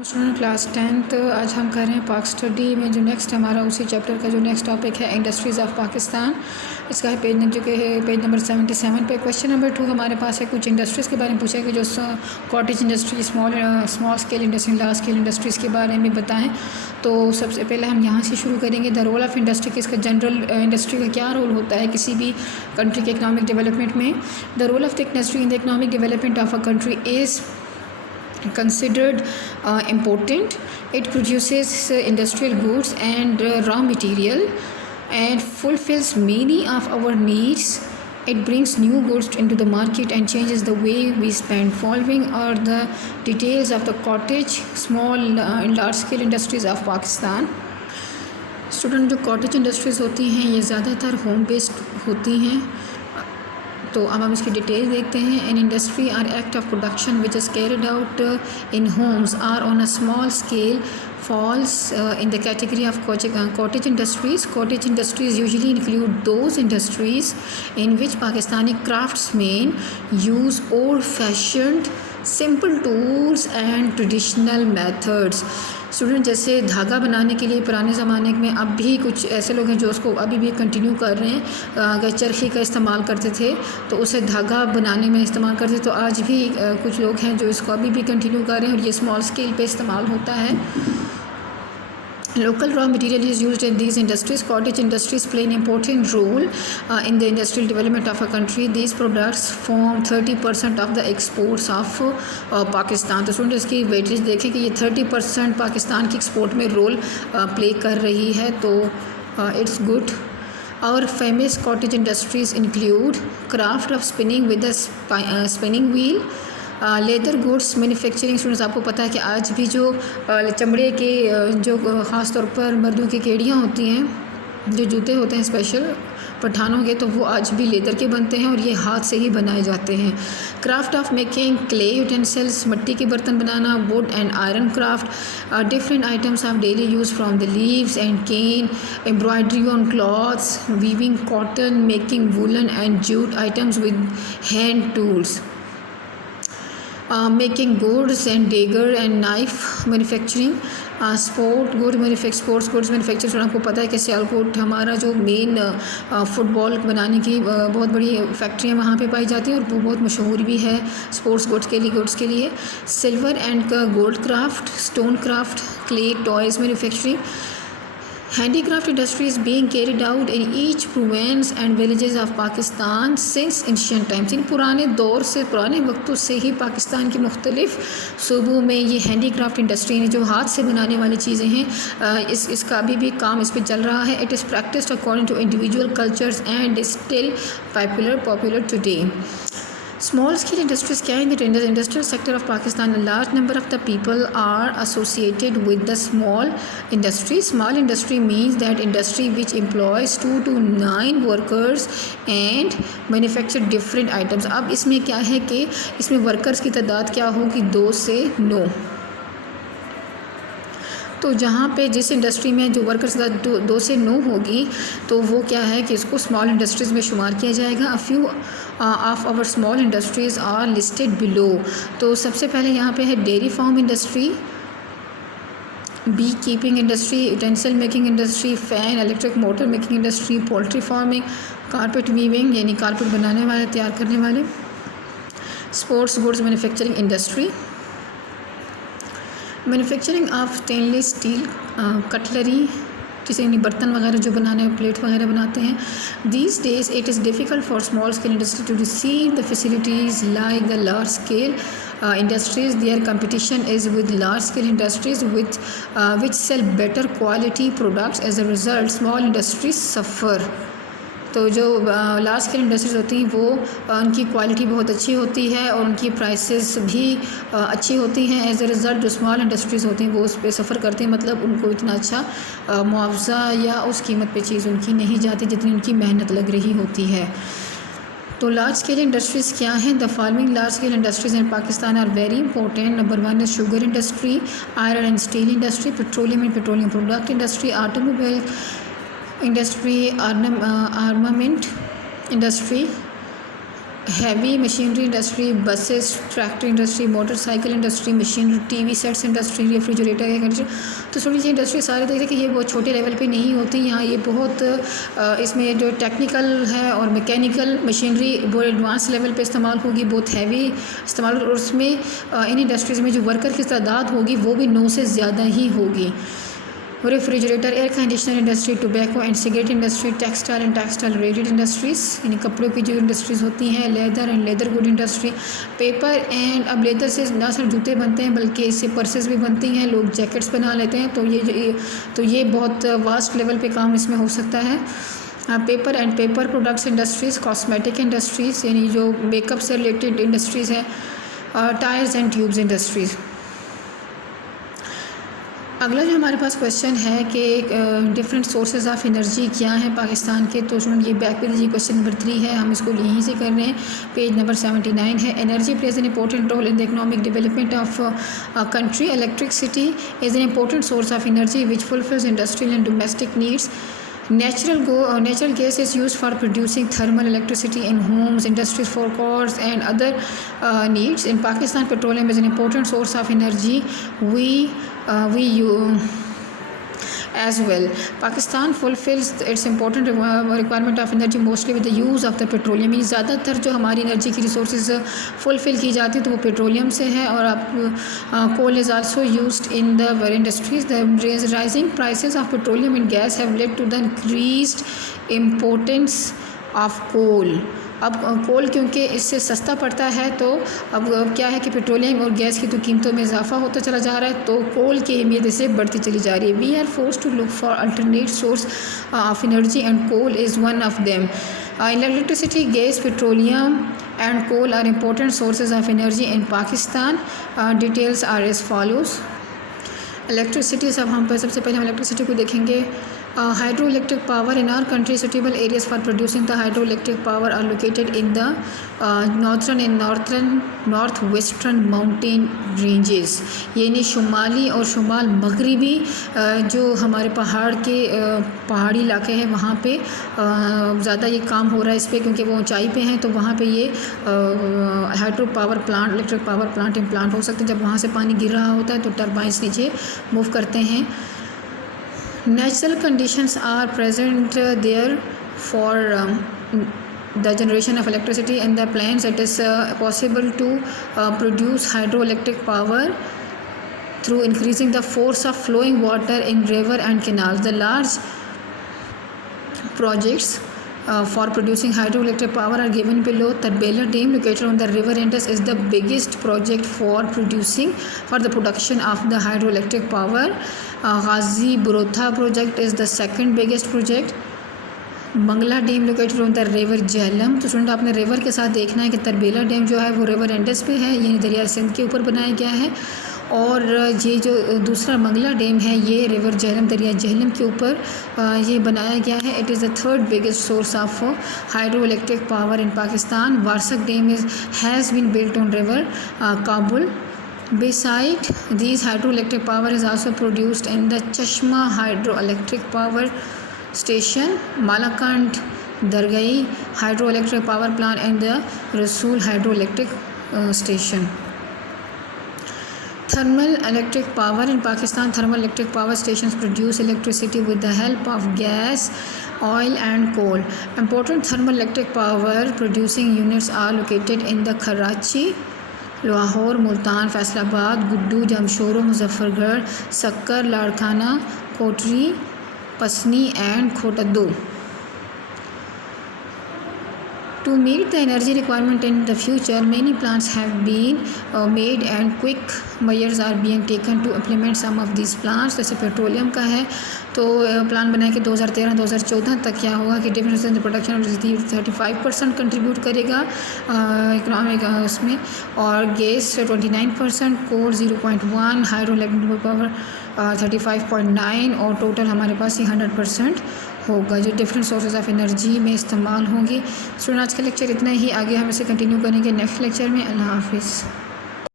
Student class 10th आज हम कर रहे हैं पाक स्टडी में जो नेक्स्ट हमारा उसी चैप्टर का जो नेक्स्ट टॉपिक है इंडस्ट्रीज़ ऑफ पाकिस्तान। इसका है पेज जो कि है पेज नंबर 77 पे। क्वेश्चन नंबर 2 हमारे पास है कुछ इंडस्ट्रीज़ के बारे में पूछा कि जो cottage industry, small scale industry, large scale industries के बारे में बताएं। तो सबसे पहले हम यहाँ से शुरू करेंगे। द रोल ऑफ़ इंडस्ट्री, इसका जनरल इंडस्ट्री का क्या रोल होता है किसी भी कंट्री के इकनॉमिक डेवलपमेंट में। The role of the industry in the economic development of a country is considered important. It produces industrial goods and raw material and fulfills many of our needs. It brings new goods into the market and changes the way we spend. Following are the details of the cottage, small and large scale industries of Pakistan. Student, जो cottage industries होती हैं ये ज़्यादातर home based होती हैं। तो अब हम इसकी डिटेल देखते हैं। An industry or act of production which is carried out in homes or on a small scale falls in the category of cottage industries. Cottage industries usually include those industries in which Pakistani craftsmen use old-fashioned, simple tools and traditional methods. Student, जैसे धागा बनाने के लिए पुराने ज़माने में अब भी कुछ ऐसे लोग हैं जो उसको अभी भी कंटिन्यू कर रहे हैं। अगर चरखी का इस्तेमाल करते थे तो उसे धागा बनाने में इस्तेमाल करते थे, तो आज भी कुछ लोग हैं जो इसको अभी भी कंटिन्यू कर रहे हैं और ये स्मॉल स्केल पे इस्तेमाल होता है। Local raw material is used in these industries. Cottage industries play an important role in the industrial development of a country. These products form 30% of the exports of Pakistan. तो student इसकी weightage देखें कि ये 30% पाकिस्तान की export में role play कर रही है, तो it's good. Our famous cottage industries include craft of spinning with a spinning wheel, leather goods manufacturing. Students, आपको पता है कि आज भी जो चमड़े के जो ख़ास तौर पर मर्दों की केड़ियाँ होती हैं, जो जूते होते हैं स्पेशल पठानों के, तो वो आज भी लेदर के बनते हैं और ये हाथ से ही बनाए जाते हैं। Craft of making clay utensils, मिट्टी के बर्तन बनाना, wood and iron craft, different items of daily use from the leaves and cane, embroidery on clothes, weaving cotton, making woollen and jute items with hand tools, making goods and dagger and knife manufacturing, sports goods manufacture. आपको पता है कि सियालकोट हमारा जो main football बनाने की बहुत बड़ी फैक्ट्रियाँ वहाँ पे पाई जाती हैं और वो बहुत मशहूर भी है स्पोर्ट्स गुड्स के लिए। Silver and gold craft, stone craft, clay toys manufacturing. Handicraft industry is being carried out in each province and villages of Pakistan since ancient times. इन पुराने दौर से, पुराने वक्तों से ही पाकिस्तान के मुख्तलिफ सूबों में ये हैंडीक्राफ्ट इंडस्ट्री ने जो हाथ से बनाने वाली चीज़ें हैं, इसका अभी भी काम इस पर चल रहा है। It is practised according to individual cultures and is still popular today. Small scale industries क्या है? In the industrial sector of Pakistan, a large number of the people are associated with the small industry. Small industry means that industry which employs 2 to 9 workers and manufacture different items. अब इसमें क्या है कि इसमें workers की तादाद क्या होगी? 2 से 9। तो जहाँ पे जिस इंडस्ट्री में जो वर्कर्स 2 से 9 होगी तो वो क्या है कि इसको स्मॉल इंडस्ट्रीज़ में शुमार किया जाएगा। A few of our small industries are listed below. तो सबसे पहले यहाँ पे है dairy farm industry, bee keeping industry, utensil making industry, fan electric motor making industry, poultry farming, carpet weaving यानी कारपेट बनाने वाले, तैयार करने वाले, sports goods manufacturing industry, manufacturing of stainless steel cutlery, जैसे बर्तन वगैरह जो बनाने, प्लेट वगैरह बनाते हैं। These days it is difficult for small scale industry to receive the facilities like the large scale industries. Their competition is with large scale industries which sell better quality products. As a result, small industries suffer. तो जो large scale industries होती हैं वो उनकी quality बहुत अच्छी होती है और उनकी प्राइसेस भी अच्छी होती हैं। एज अ रिज़ल्ट जो स्मॉल इंडस्ट्रीज़ होती हैं वो उस पर सफ़र करते हैं, मतलब उनको इतना अच्छा मुआवजा या उस कीमत पे चीज़ उनकी नहीं जाती जितनी उनकी मेहनत लग रही होती है। तो लार्ज स्केल इंडस्ट्रीज़ क्या हैं? The following large scale industries in Pakistan are very important. Number 1 is sugar industry, iron and steel industry, petroleum and petroleum product industry, automobile industry, armament industry, heavy machinery industry, buses, tractor industry, motorcycle industry, machinery, TV sets industry, refrigerator industry. तो थोड़ी सी industry सारे देखते हैं कि ये बहुत छोटे level पे नहीं होती, यहाँ ये बहुत इसमें जो टेक्निकल है और मैकेनिकल मशीनरी बहुत एडवांस लेवल पे इस्तेमाल होगी, बहुत हैवी इस्तेमाल, और उसमें इन इंडस्ट्रीज़ में जो वर्कर की तादाद होगी वो भी 9 से ज़्यादा ही होगी। Refrigerator, air conditioner industry, tobacco and cigarette industry, textile and textile related industries, यानी कपड़ों की जो इंडस्ट्रीज़ होती हैं, leather and leather good industry, paper and, अब लेदर से ना सिर्फ जूते बनते हैं बल्कि इससे पर्सेस भी बनती हैं, लोग जैकेट्स बना लेते हैं, तो ये बहुत वास्ट लेवल पे काम इसमें हो सकता है। Paper and paper products industries, cosmetic industries यानी जो मेकअप से रिलेटेड इंडस्ट्रीज़ हैं, टायर्स एंड ट्यूब्स इंडस्ट्रीज़। अगला जो हमारे पास क्वेश्चन है कि डिफरेंट सोर्सेज ऑफ एनर्जी क्या हैं पाकिस्तान के, तो स्टूडेंट ये बैक पे दीजिए, क्वेश्चन नंबर 3 है, हम इसको यहीं से कर रहे हैं, पेज नंबर 79 है। Energy plays an important role in the economic development of country. Electricity is an important source of energy which fulfils industrial and domestic needs. Natural gas is used for producing thermal electricity in homes, industries, for cars and other needs. In Pakistan, petroleum is an important source of energy. We use as well. Pakistan fulfills its important requirement of energy mostly with the use of the petroleum. ये ज़्यादातर जो हमारी energy की resources fulfil की जाती है तो वो पेट्रोलियम से है, और आप coal is also used in the industries. The rising prices of petroleum and gas have led to the increased importance of coal. अब कोल क्योंकि इससे सस्ता पड़ता है तो अब क्या है कि पेट्रोलियम और गैस की तो कीमतों में इजाफा होता चला जा रहा है, तो कोल की अहमियत इससे बढ़ती चली जा रही है। We are force to look for alternate source of energy and coal is one of them. Electricity, gas, petroleum and coal are important sources of energy in Pakistan. Details are as follows. Electricity, सब हम सबसे पहले हम electricity को देखेंगे। Hydro electric power in our country, suitable areas for producing the hydro electric power are located in the north western mountain ranges, यानी शुमाली और शुमाल मगरबी जो हमारे पहाड़ी इलाके हैं वहाँ पे ज़्यादा ये काम हो रहा है इस पर, क्योंकि वो ऊंचाई पे हैं, तो वहाँ पे ये hydro power plant, electric power plant implant हो सकते हैं। जब वहाँ से पानी गिर रहा होता है तो टरबाइंस नीचे मूव करते हैं। Natural conditions are present there for the generation of electricity, and the plants it is possible to produce hydroelectric power through increasing the force of flowing water in river and canals. The large projects for producing hydroelectric power are given below. Tarbela Dam, located on the river Indus, is the biggest project for the production of the hydroelectric power. Ghazi Burotha project is the second biggest project. Mangla dam located on the river Jhelum. तो student आपने river के साथ देखना है कि Tarbela dam जो है वो रिवर इंडस पे है, यानी दरिया सिंध के ऊपर बनाया गया है, और ये जो दूसरा मंगला डैम है ये रिवर झेलम, दरिया झेलम के ऊपर ये बनाया गया है। It is the third biggest source of hydro electric power in Pakistan. Warsak dam has been built on river Kabul. Beside these, hydroelectric power is also produced in the Chashma hydroelectric power station, Malakand Dargai hydroelectric power plant, and the Rasool hydroelectric station. Thermal electric power in Pakistan. Thermal electric power stations produce electricity with the help of gas, oil and coal. Important thermal electric power producing units are located in the Karachi, Lahore, Multan, Faisalabad, Guddu, Jamshoro, Muzaffargarh, Sukkur, Larkana, Kotri, Pasni and Kot Addu. To meet the energy requirement in the future, many plans have been made and quick measures are being taken to implement some of these plans. जैसे petroleum का है तो plan बनाया कि 2013-2014 तक क्या होगा कि डिफरेंस इन प्रोडक्शन 35% कंट्रीब्यूट करेगा इकोनॉमिक उसमें, और गैस 29%, कोल 0.1, हाइड्रो इलेक्ट्रिक पावर 35.9, और टोटल हमारे पास ये 100% होगा जो डिफरेंट सोर्सेज ऑफ एनर्जी में इस्तेमाल होंगी। स्टूडेंट आज का लेक्चर इतना ही, आगे हम इसे कंटिन्यू करेंगे नेक्स्ट लेक्चर में। अल्लाह हाफिज़।